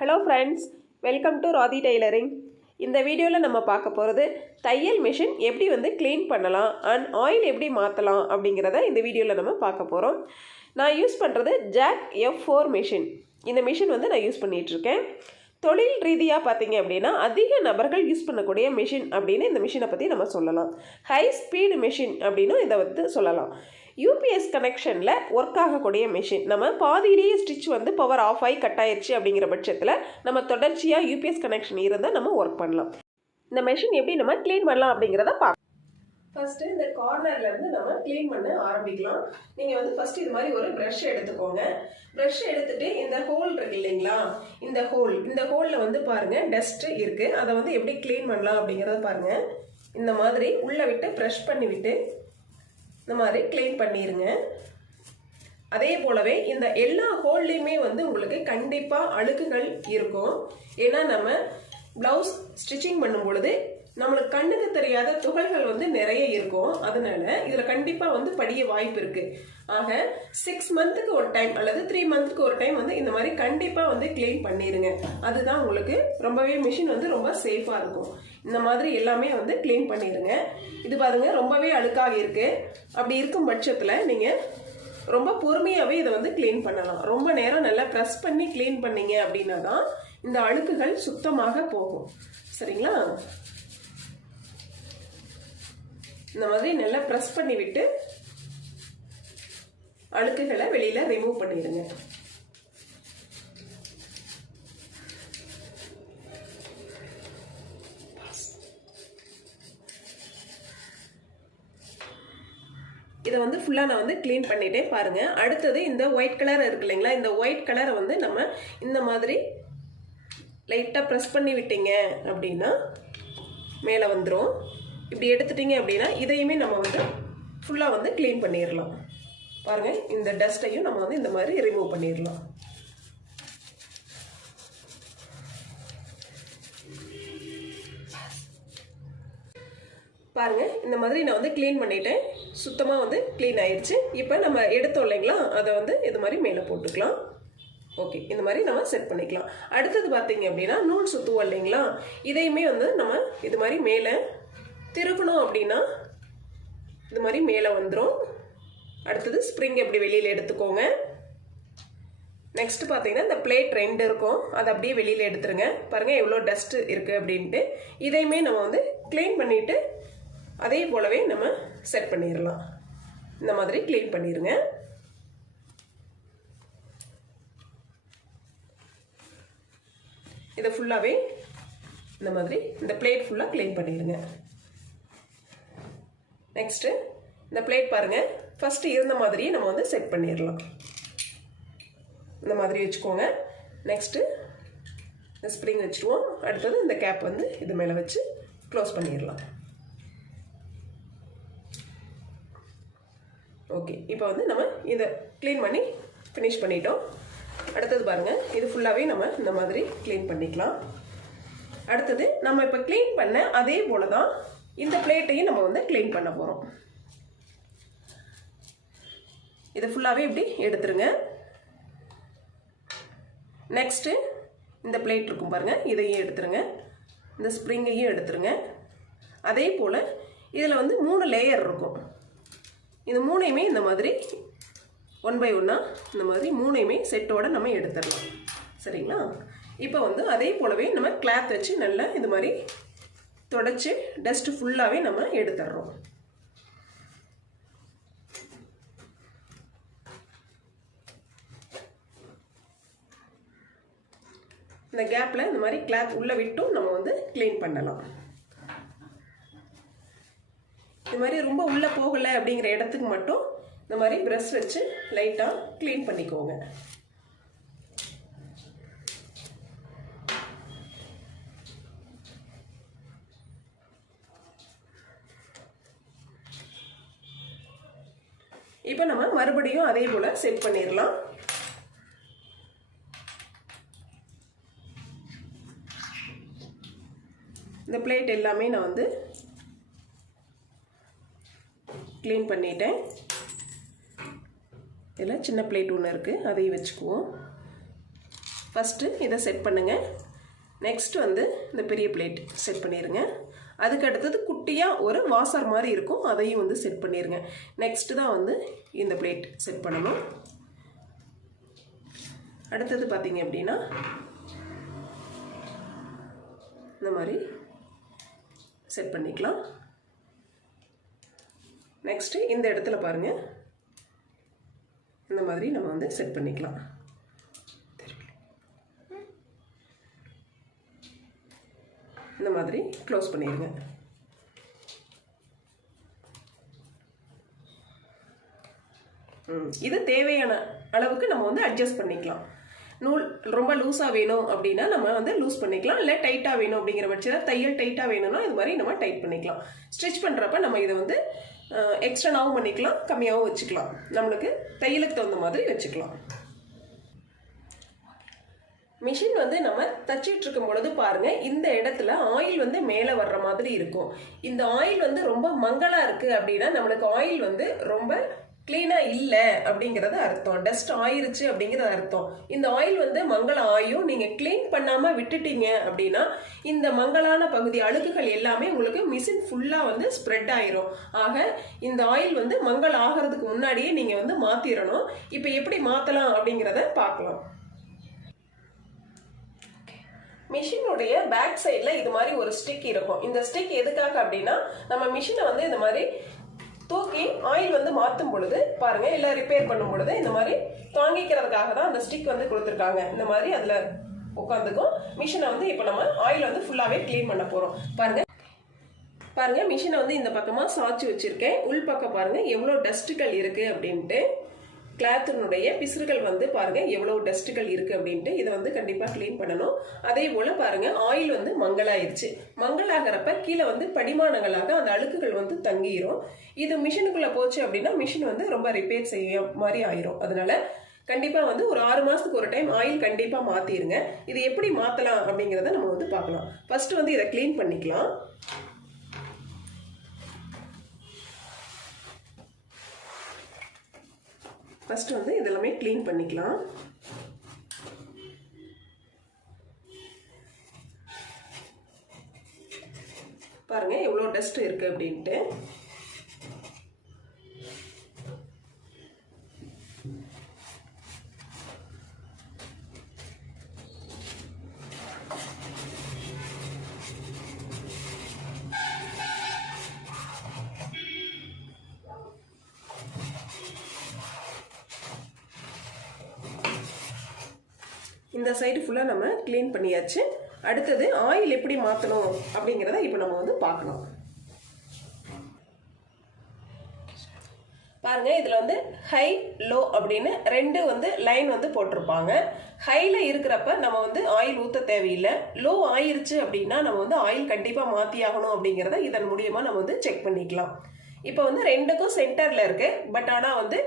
Hello friends, welcome to Radhi tailoring. இந்த வீடியோவில் நம்ம பார்க்க போகிறது தையல் மிஷின் எப்படி க்ளீன் பண்ணலாம் அண்ட் ஆயில் எப்படி மாற்றலாம் அப்படிங்கிறத இந்த வீடியோவில் நம்ம பார்க்க போகிறோம். நான் யூஸ் பண்ணுறது ஜாக் F4 மிஷின். இந்த மிஷின் நான் யூஸ் பண்ணிகிட்ருக்கேன். தொழில் ரீதியாக பார்த்தீங்க அப்படின்னா அதிக நபர்கள் யூஸ் பண்ணக்கூடிய மிஷின் அப்படின்னு இந்த மிஷினை பற்றி நம்ம சொல்லலாம். ஹை ஸ்பீடு மிஷின் அப்படின்னும் இதை சொல்லலாம். யூபிஎஸ் கனெக்ஷனில் ஒர்க் ஆகக்கூடிய மிஷின். நம்ம பாதியிலேயே ஸ்டிச் பவர் ஆஃப் ஆகி கட் ஆயிடுச்சு அப்படிங்கிற பட்சத்தில் நம்ம தொடர்ச்சியாக யூபிஎஸ் கனெக்ஷன் இருந்தால் நம்ம ஒர்க் பண்ணலாம். இந்த மிஷின் எப்படி நம்ம க்ளீன் பண்ணலாம் அப்படிங்கிறத பார்க்கலாம். ஃபஸ்ட்டு இந்த கார்னர்லேருந்து நம்ம க்ளீன் பண்ண ஆரம்பிக்கலாம். நீங்கள் ஃபஸ்ட்டு இது மாதிரி ஒரு ப்ரஷ் எடுத்துக்கோங்க. ப்ரஷ் எடுத்துகிட்டு இந்த ஹோல் இருக்கு இல்லைங்களா, இந்த ஹோலில் பாருங்கள் டஸ்ட்டு இருக்குது. அதை எப்படி க்ளீன் பண்ணலாம் அப்படிங்கிறத பாருங்கள். இந்த மாதிரி உள்ளே விட்டு ப்ரஷ் பண்ணி விட்டு இந்த மாதிரி க்ளீன் பண்ணிடுங்க. அதே போலவே இந்த எல்லா ஹோல்லையுமே உங்களுக்கு கண்டிப்பாக அழுக்குகள் இருக்கும். ஏன்னா நம்ம ப்ளவுஸ் ஸ்டிச்சிங் பண்ணும் பொழுது நம்மளுக்கு கண்ணுக்கு தெரியாத துகள்கள் நிறைய இருக்கும். அதனால இதில் கண்டிப்பாக படிய வாய்ப்பு இருக்கு. ஆக 6 மந்த்துக்கு ஒரு டைம் அல்லது 3 மந்த்துக்கு ஒரு டைம் இந்த மாதிரி கண்டிப்பாக க்ளீன் பண்ணிடுங்க. அதுதான் உங்களுக்கு ரொம்பவே மிஷின் ரொம்ப சேஃபாக இருக்கும். இந்த மாதிரி எல்லாமே க்ளீன் பண்ணிடுங்க. இது பாருங்க ரொம்பவே அழுக்காக இருக்கு. அப்படி இருக்கும் பட்சத்தில் நீங்கள் ரொம்ப பொறுமையாகவே இதை க்ளீன் பண்ணலாம். ரொம்ப நேரம் நல்லா ப்ரெஸ் பண்ணி க்ளீன் பண்ணீங்க அப்படின்னா தான் இந்த அழுக்குகள் சுத்தமாக போகும். சரிங்களா? இந்த மாதிரி நல்லா ப்ரெஸ் பண்ணி விட்டு அழுக்குகளை வெளியில ரிமூவ் பண்ணிடுங்க. இதை ஃபுல்லாக நான் க்ளீன் பண்ணிட்டே பாருங்க. அடுத்தது இந்த ஒயிட் கலர் இருக்கு இல்லைங்களா, இந்த ஒயிட் கலரை நம்ம இந்த மாதிரி லைட்டாக ப்ரெஸ் பண்ணி விட்டீங்க அப்படின்னா மேலே வந்துடும். இப்படி எடுத்துட்டீங்க அப்படின்னா இதையுமே நம்ம ஃபுல்லாக க்ளீன் பண்ணிடலாம். பாருங்கள், இந்த டஸ்ட்டையும் நம்ம இந்த மாதிரி ரிமூவ் பண்ணிடலாம். பாருங்க, இந்த மாதிரி நான் க்ளீன் பண்ணிட்டேன். சுத்தமாக க்ளீன் ஆயிடுச்சு. இப்போ நம்ம எடுத்தோம் இல்லைங்களா, அதை இது மாதிரி மேலே போட்டுக்கலாம். ஓகே, இந்த மாதிரி நம்ம செட் பண்ணிக்கலாம். அடுத்தது பார்த்தீங்க அப்படின்னா நூல் சுற்றுவோம் இல்லைங்களா, இதையுமே நம்ம இது மாதிரி மேலே திருக்கணும் அப்படின்னா இது மாதிரி மேலே வந்துடும். அடுத்தது ஸ்ப்ரிங் எப்படி வெளியில் எடுத்துக்கோங்க. நெக்ஸ்ட் பார்த்தீங்கன்னா இந்த பிளேட் 2 இருக்கும், அதை அப்படியே வெளியில் எடுத்துருங்க. பாருங்கள் எவ்வளோ டஸ்ட் இருக்குது அப்படின்ட்டு. இதையுமே நம்ம க்ளீன் பண்ணிவிட்டு அதே போலவே நம்ம செட் பண்ணிடலாம். இந்த மாதிரி க்ளீன் பண்ணிடுங்க. இதை ஃபுல்லாகவே இந்த மாதிரி இந்த பிளேட் ஃபுல்லாக க்ளீன் பண்ணிடுங்க. நெக்ஸ்ட்டு இந்த பிளேட் பாருங்கள், ஃபஸ்ட்டு இருந்த மாதிரியே நம்ம செட் பண்ணிடலாம். இந்த மாதிரி வச்சுக்கோங்க. நெக்ஸ்ட்டு இந்த ஸ்ப்ரிங் வச்சுருவோம். அடுத்தது இந்த கேப் இது மேலே வச்சு க்ளோஸ் பண்ணிடலாம். ஓகே, இப்போ நம்ம இதை க்ளீன் பண்ணி ஃபினிஷ் பண்ணிட்டோம். அடுத்தது பாருங்கள், இது ஃபுல்லாகவே நம்ம இந்த மாதிரி க்ளீன் பண்ணிக்கலாம். அடுத்தது நம்ம இப்போ க்ளீன் பண்ண அதே போல தான் இந்த பிளேட்டையும் நம்ம க்ளீன் பண்ண போகிறோம். இதை ஃபுல்லாகவே இப்படி எடுத்துருங்க. நெக்ஸ்ட்டு இந்த பிளேட் இருக்கும் பாருங்கள், இதையும் எடுத்துருங்க. இந்த ஸ்ப்ரிங்கையும் எடுத்துருங்க. அதே போல் இதில் 3 லேயர் இருக்கும். இது 3ஐயுமே இந்த மாதிரி 1 by 1 இந்த மாதிரி 3ஐயுமே செட்டோட நம்ம எடுத்துடலாம். சரிங்களா? இப்போ அதே போலவே நம்ம கிளாத் வச்சு நல்லா இந்த மாதிரி தொடச்சி டஸ்ட் ஃபுல்லாகவே நம்ம எடுத்துடுறோம். இந்த கேப்பில் இந்த மாதிரி கிளாத் உள்ளே விட்டும் நம்ம க்ளீன் பண்ணலாம். இது மாதிரி ரொம்ப உள்ளே போகலை அப்படிங்கிற இடத்துக்கு மட்டும் இந்த மாதிரி ப்ரஷ் வச்சு லைட்டாக க்ளீன் பண்ணிக்கோங்க. இப்போ நம்ம மறுபடியும் அதே போல் செட் பண்ணிடலாம். இந்த பிளேட் எல்லாமே நான் க்ளீன் பண்ணிட்டேன். இதில் சின்ன பிளேட் ஒன்று இருக்குது, அதையும் வச்சுக்குவோம். ஃபஸ்ட்டு இதை செட் பண்ணுங்கள். நெக்ஸ்ட் வந்து இந்த பெரிய பிளேட் செட் பண்ணிடுங்க. அதுக்கு அடுத்தது குட்டியாக ஒரு வாசர் மாதிரி இருக்கும், அதையும் வந்து செட் பண்ணிடுங்க. நெக்ஸ்ட்டு தான் வந்து இந்த பிளேட் செட் பண்ணணும். அடுத்தது பார்த்தீங்க அப்படின்னா இந்த மாதிரி செட் பண்ணிக்கலாம். நெக்ஸ்ட்டு இந்த இடத்துல பாருங்கள், இந்த மாதிரி நம்ம வந்து செட் பண்ணிக்கலாம். இந்த மாதிரி க்ளோஸ் பண்ணிடுங்க. இது தேவையான அளவுக்கு நம்ம வந்து அட்ஜஸ்ட் பண்ணிக்கலாம். நூல் ரொம்ப லூஸாக வேணும் அப்படின்னா நம்ம வந்து லூஸ் பண்ணிக்கலாம், இல்லை டைட்டாக வேணும் அப்படிங்கிற பட்சத்தில் தையல் டைட்டாக வேணும்னா இது மாதிரி நம்ம டைட் பண்ணிக்கலாம். ஸ்டிச் பண்ணுறப்ப நம்ம இதை வந்து எக்ஸ்ட்ரானாகவும் பண்ணிக்கலாம், கம்மியாகவும் வச்சுக்கலாம். நம்மளுக்கு தையலுக்கு தகுந்த மாதிரி வச்சுக்கலாம். மிஷின் வந்து நம்ம தச்சிட்டு இருக்கும் பொழுது பாருங்கள், இந்த இடத்துல ஆயில் வந்து மேலே வர்ற மாதிரி இருக்கும். இந்த ஆயில் வந்து ரொம்ப மங்கலாக இருக்குது அப்படின்னா நம்மளுக்கு ஆயில் வந்து ரொம்ப க்ளீனாக இல்லை அப்படிங்கிறது அர்த்தம். டஸ்ட் ஆயிருச்சு அப்படிங்கிறது அர்த்தம். இந்த ஆயில் வந்து மங்கலம் ஆயும் நீங்கள் க்ளீன் பண்ணாமல் விட்டுட்டீங்க அப்படின்னா இந்த மங்கலான பகுதி அழுக்குகள் எல்லாமே உங்களுக்கு மிஷின் ஃபுல்லாக வந்து ஸ்ப்ரெட் ஆயிரும். ஆக இந்த ஆயில் வந்து மங்கல் ஆகிறதுக்கு முன்னாடியே நீங்கள் வந்து மாற்றிடணும். இப்போ எப்படி மாற்றலாம் அப்படிங்கிறத பார்க்கலாம். மிஷினுடைய பேக் சைடில் இது மாதிரி ஒரு ஸ்டிக் இருக்கும். இந்த ஸ்டிக் எதுக்காக அப்படின்னா நம்ம மிஷினை வந்து இந்த மாதிரி தூக்கி ஆயில் வந்து மாற்றும் பொழுது பாருங்கள், இல்லை ரிப்பேர் பண்ணும் பொழுது இந்த மாதிரி தாங்கிக்கிறதுக்காக தான் அந்த ஸ்டிக் வந்து கொடுத்துருக்காங்க. இந்த மாதிரி அதில் உட்காந்துக்கும். மிஷினை வந்து இப்போ நம்ம ஆயில் வந்து ஃபுல்லாகவே க்ளீன் பண்ண போகிறோம். பாருங்கள் மிஷினை வந்து இந்த பக்கமாக சாய்ச்சி வச்சுருக்கேன். உள் பக்கம் பாருங்கள் எவ்வளோ டஸ்ட்டுகள் இருக்குது அப்படின்ட்டு. கிளாத்தினுடைய பிசுறுகள் வந்து பாருங்கள் எவ்வளோ டஸ்ட்டுகள் இருக்குது அப்படின்ட்டு. இதை வந்து கண்டிப்பாக க்ளீன் பண்ணணும். அதே போல் பாருங்கள் ஆயில் வந்து மங்கலாயிருச்சு. மங்கலாகிறப்ப கீழே வந்து படிமானங்களாக அந்த அழுக்குகள் வந்து தங்கிரும். இது மிஷினுக்குள்ளே போச்சு அப்படின்னா மிஷின் வந்து ரொம்ப ரிப்பேர் செய்ய மாதிரி ஆயிரும். அதனால கண்டிப்பாக வந்து ஒரு 6 மாதத்துக்கு ஒரு டைம் ஆயில் கண்டிப்பாக மாற்றிடுங்க. இது எப்படி மாற்றலாம் அப்படிங்கிறத நம்ம வந்து பார்க்கலாம். ஃபஸ்ட்டு வந்து இதை க்ளீன் பண்ணிக்கலாம். ஃபஸ்ட்டு வந்து இதெல்லாமே க்ளீன் பண்ணிக்கலாம். பாருங்கள் எவ்வளோ டஸ்ட் இருக்குது அப்படின்ட்டு. இந்த சைடு ஃபுல்லாக நம்ம க்ளீன் பண்ணியாச்சு. அடுத்தது ஆயில் எப்படி மாற்றணும் அப்படிங்கிறத இப்போ நம்ம வந்து பார்க்கணும். பாருங்கள் இதில் வந்து ஹை லோ அப்படின்னு 2 வந்து லைன் வந்து போட்டிருப்பாங்க. ஹையில் இருக்கிறப்ப நம்ம வந்து ஆயில் ஊற்ற தேவையில்லை. லோ ஆயிருச்சு அப்படின்னா நம்ம வந்து ஆயில் கண்டிப்பாக மாற்றி ஆகணும் அப்படிங்கிறத இதன் மூலியமாக நம்ம வந்து செக் பண்ணிக்கலாம். இப்போ வந்து 2க்கும் சென்டரில் இருக்குது. பட் ஆனால் வந்து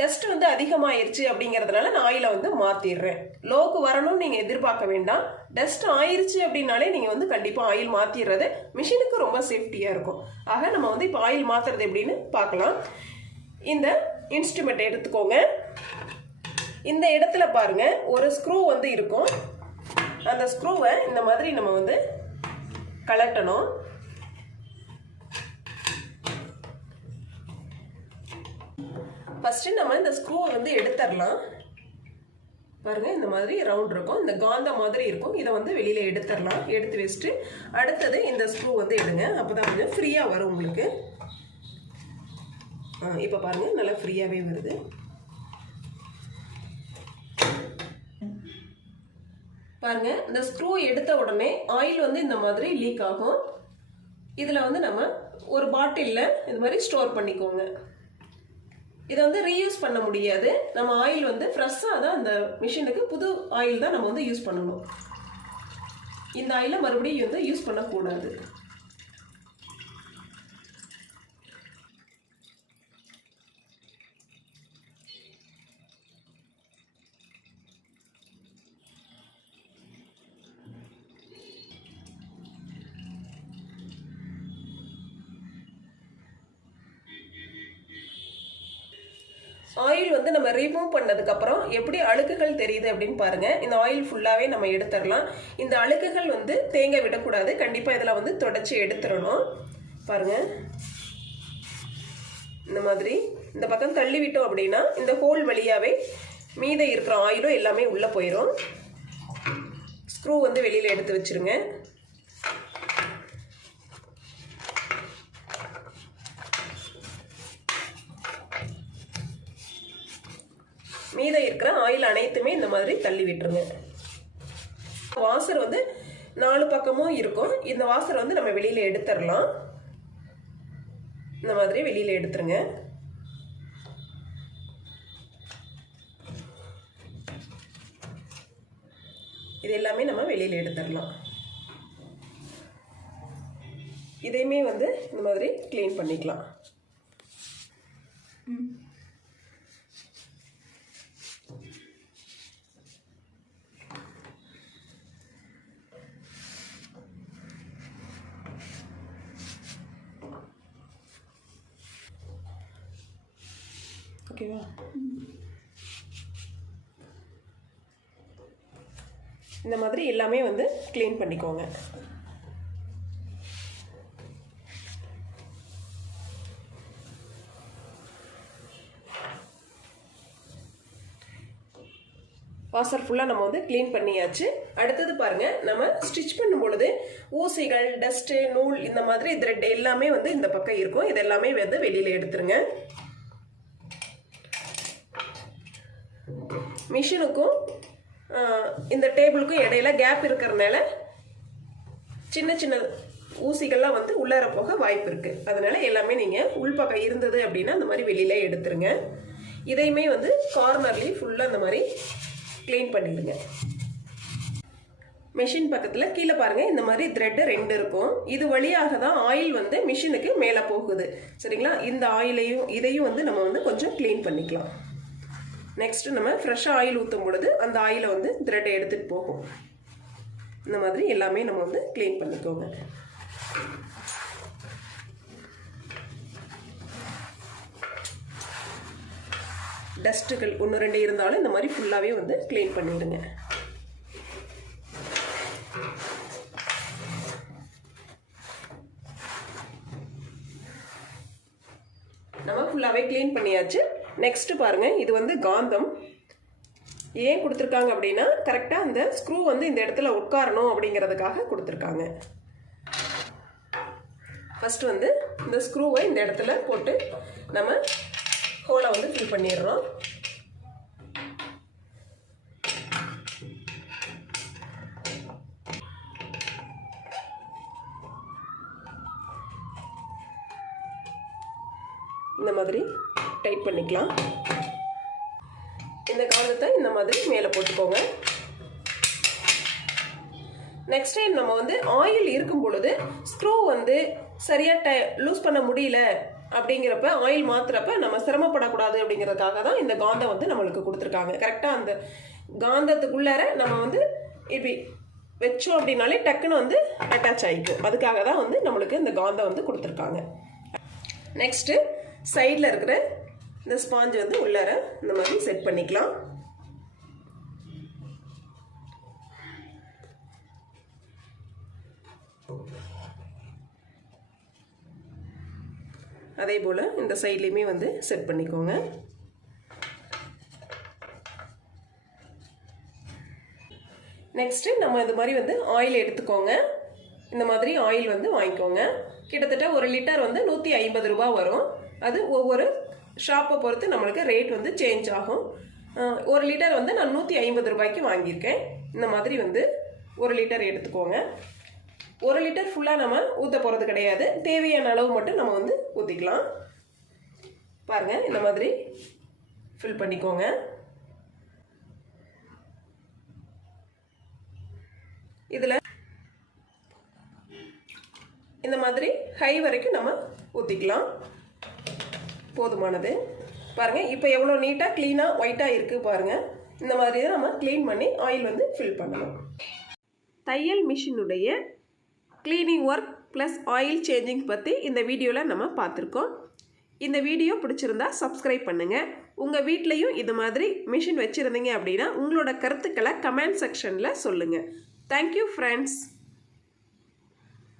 டஸ்ட் வந்து அதிகமாகிருச்சு அப்படிங்கிறதுனால நான் ஆயிலை வந்து மாற்றிடுறேன். லோக்கு வரணும்னு நீங்கள் எதிர்பார்க்க வேண்டாம். டஸ்ட் ஆயிருச்சு அப்படின்னாலே நீங்கள் வந்து கண்டிப்பாக ஆயில் மாற்றிடுறது மிஷினுக்கு ரொம்ப சேஃப்டியாக இருக்கும். ஆக நம்ம வந்து இப்போ ஆயில் மாற்றுறது எப்படின்னு பார்க்கலாம். இந்த இன்ஸ்ட்ருமெண்ட் எடுத்துக்கோங்க. இந்த இடத்துல பாருங்கள் ஒரு ஸ்க்ரூ வந்து இருக்கும். அந்த ஸ்க்ரூவை இந்த மாதிரி நம்ம வந்து கலட்டணும். ஃபஸ்ட்டு நம்ம இந்த ஸ்க்ரூவை வந்து எடுத்துடலாம். பாருங்கள் இந்த மாதிரி ரவுண்ட் இருக்கும், இந்த காந்த மாதிரி இருக்கும். இதை வந்து வெளியில் எடுத்துடலாம். எடுத்து வச்சுட்டு அடுத்தது இந்த ஸ்க்ரூ வந்து எடுங்க. அப்போ தான் கொஞ்சம் ஃப்ரீயாக வரும் உங்களுக்கு. இப்போ பாருங்கள் நல்லா ஃப்ரீயாகவே வருது. பாருங்கள் இந்த ஸ்க்ரூ எடுத்த உடனே ஆயில் வந்து இந்த மாதிரி லீக் ஆகும். இதில் வந்து நம்ம ஒரு பாட்டிலில் இது மாதிரி ஸ்டோர் பண்ணிக்கோங்க. இதை வந்து ரீயூஸ் பண்ண முடியாது. நம்ம ஆயில் வந்து ஃப்ரெஷ்ஷாக தான் அந்த மிஷினுக்கு புது ஆயில் தான் நம்ம வந்து யூஸ் பண்ணணும். இந்த ஆயிலை மறுபடியும் வந்து யூஸ் பண்ணக்கூடாது. ஆயில் வந்து நம்ம ரிமூவ் பண்ணதுக்கப்புறம் எப்படி அழுக்குகள் தெரியுது அப்படின்னு பாருங்கள். இந்த ஆயில் ஃபுல்லாகவே நம்ம எடுத்துடலாம். இந்த அழுக்குகள் வந்து தேங்க விடக்கூடாது. கண்டிப்பாக இதில் வந்து தொடச்சி எடுத்துடணும். பாருங்கள், இந்த மாதிரி இந்த பக்கம் தள்ளி விட்டோம் அப்படின்னா இந்த ஹோல் வழியாகவே மீத இருக்கிற ஆயிலும் எல்லாமே உள்ளே போயிடும். ஸ்க்ரூ வந்து வெளியில் எடுத்து வச்சுருங்க. மீத இருக்கிற ஆயில் அனைத்துமே இந்த மாதிரி தள்ளி விட்டுருங்க. வாசர் வந்து 4 பக்கமும் இருக்கும். இந்த வாசர் வந்து நம்ம வெளியில் எடுத்துடலாம். இந்த மாதிரி வெளியில் எடுத்துருங்க. இது எல்லாமே நம்ம வெளியில் எடுத்துடலாம். இதையுமே வந்து இந்த மாதிரி க்ளீன் பண்ணிக்கலாம். ஓகேவா? இந்த மாதிரி எல்லாமே வந்து க்ளீன் பண்ணிக்கோங்க. வாசர் ஃபுல்லாக நம்ம வந்து க்ளீன் பண்ணியாச்சு. அடுத்தது பாருங்கள், நம்ம ஸ்டிச் பண்ணும் பொழுது ஊசிகள், டஸ்ட்டு, நூல், இந்த மாதிரி த்ரெட் எல்லாமே வந்து இந்த பக்கம் இருக்கும். இது எல்லாமே வந்து வெளியில் எடுத்துருங்க. மிஷினுக்கும் இந்த டேபிளுக்கும் இடையில கேப் இருக்கிறதுனால சின்ன சின்ன ஊசிகள்லாம் வந்து உள்ளார போக வாய்ப்பு இருக்குது. அதனால எல்லாமே நீங்கள் உள்பக்கம் இருந்தது அப்படின்னா அந்த மாதிரி வெளியில எடுத்துருங்க. இதையுமே வந்து கார்னர்லேயும் ஃபுல்லாக அந்த மாதிரி க்ளீன் பண்ணிடுங்க. மெஷின் பக்கத்தில் கீழே பாருங்கள், இந்த மாதிரி த்ரெட்டு 2 இருக்கும். இது வழியாக தான் ஆயில் வந்து மிஷினுக்கு மேலே போகுது. சரிங்களா? இந்த ஆயிலையும் இதையும் வந்து நம்ம வந்து கொஞ்சம் க்ளீன் பண்ணிக்கலாம். நெக்ஸ்ட் நம்ம ஃப்ரெஷ்ஷாக ஆயில் ஊற்றும் பொழுது அந்த ஆயிலை வந்து த்ரெட்டை எடுத்துகிட்டு போகும். இந்த மாதிரி எல்லாமே நம்ம வந்து க்ளீன் பண்ணிக்கோங்க. டஸ்ட்டுகள் 1, 2 இருந்தாலும் இந்த மாதிரி ஃபுல்லாகவே வந்து க்ளீன் பண்ணிவிடுங்க. நம்ம ஃபுல்லாகவே க்ளீன் பண்ணியாச்சு. நெக்ஸ்ட்டு பாருங்கள், இது வந்து காந்தம் ஏன் கொடுத்துருக்காங்க அப்படின்னா கரெக்டாக அந்த ஸ்க்ரூ வந்து இந்த இடத்துல உட்காரணும் அப்படிங்கிறதுக்காக கொடுத்துருக்காங்க. ஃபஸ்ட்டு வந்து இந்த ஸ்க்ரூவை இந்த இடத்துல போட்டு நம்ம ஹோலை வந்து ஃபில் பண்ணிடுறோம். இந்த மாதிரி டைட் பண்ணிக்கலாம். இந்த காந்தத்தை இந்த மாதிரி மேலே போட்டுக்கோங்க. நெக்ஸ்ட் டைம் நம்ம வந்து ஆயில் இருக்கும் பொழுது ஸ்க்ரூ வந்து சரியாக லூஸ் பண்ண முடியல அப்படிங்கிறப்ப ஆயில் மாற்றுறப்ப நம்ம சிரமப்படக்கூடாது அப்படிங்கிறதுக்காக தான் இந்த காந்தம் வந்து நம்மளுக்கு கொடுத்துருக்காங்க. கரெக்டாக அந்த காந்தத்துக்குள்ளார நம்ம வந்து இப்படி வச்சோம் அப்படின்னாலே டக்குன்னு வந்து அட்டாச் ஆகிக்கும். அதுக்காக தான் வந்து நம்மளுக்கு இந்த காந்தம் வந்து கொடுத்துருக்காங்க. நெக்ஸ்ட்டு சைடில் இருக்கிற இந்த ஸ்பாஞ்ச் வந்து உள்ளார இந்த மாதிரி செட் பண்ணிக்கலாம். அதே போல் இந்த சைட்லேயுமே வந்து செட் பண்ணிக்கோங்க. நெக்ஸ்ட்டு நம்ம இது மாதிரி வந்து ஆயில் எடுத்துக்கோங்க. இந்த மாதிரி ஆயில் வந்து வாங்கிக்கோங்க. கிட்டத்தட்ட 1 லிட்டர் வந்து 150 ரூபா வரும். அது ஒவ்வொரு ஷாப்பை பொறுத்து நம்மளுக்கு ரேட் வந்து சேஞ்ச் ஆகும். 1 லிட்டர் வந்து நான் 150 ரூபாய்க்கு வாங்கியிருக்கேன். இந்த மாதிரி வந்து 1 லிட்டர் எடுத்துக்கோங்க. 1 லிட்டர் ஃபுல்லாக நம்ம ஊற்ற போகிறது கிடையாது. தேவையான அளவு மட்டும் நம்ம வந்து ஊற்றிக்கலாம். பாருங்கள், இந்த மாதிரி ஃபில் பண்ணிக்கோங்க. இதில் இந்த மாதிரி ஹை வரைக்கும் நம்ம ஊற்றிக்கலாம். போதுமானது. பாருங்கள், இப்போ எவ்வளோ நீட்டாக க்ளீனாக ஒயிட்டாக இருக்குது பாருங்கள். இந்த மாதிரி தான் நம்ம க்ளீன் பண்ணி ஆயில் வந்து ஃபில் பண்ணணும். தையல் மிஷினுடைய cleaning work plus oil changing பற்றி இந்த வீடியோவில் நம்ம பார்த்துருக்கோம். இந்த வீடியோ பிடிச்சிருந்தா சப்ஸ்கிரைப் பண்ணுங்கள். உங்கள் வீட்லேயும் இது மாதிரி மிஷின் வச்சுருந்தீங்க அப்படின்னா உங்களோட கருத்துக்களை கமெண்ட் செக்ஷனில் சொல்லுங்கள். Thank you friends.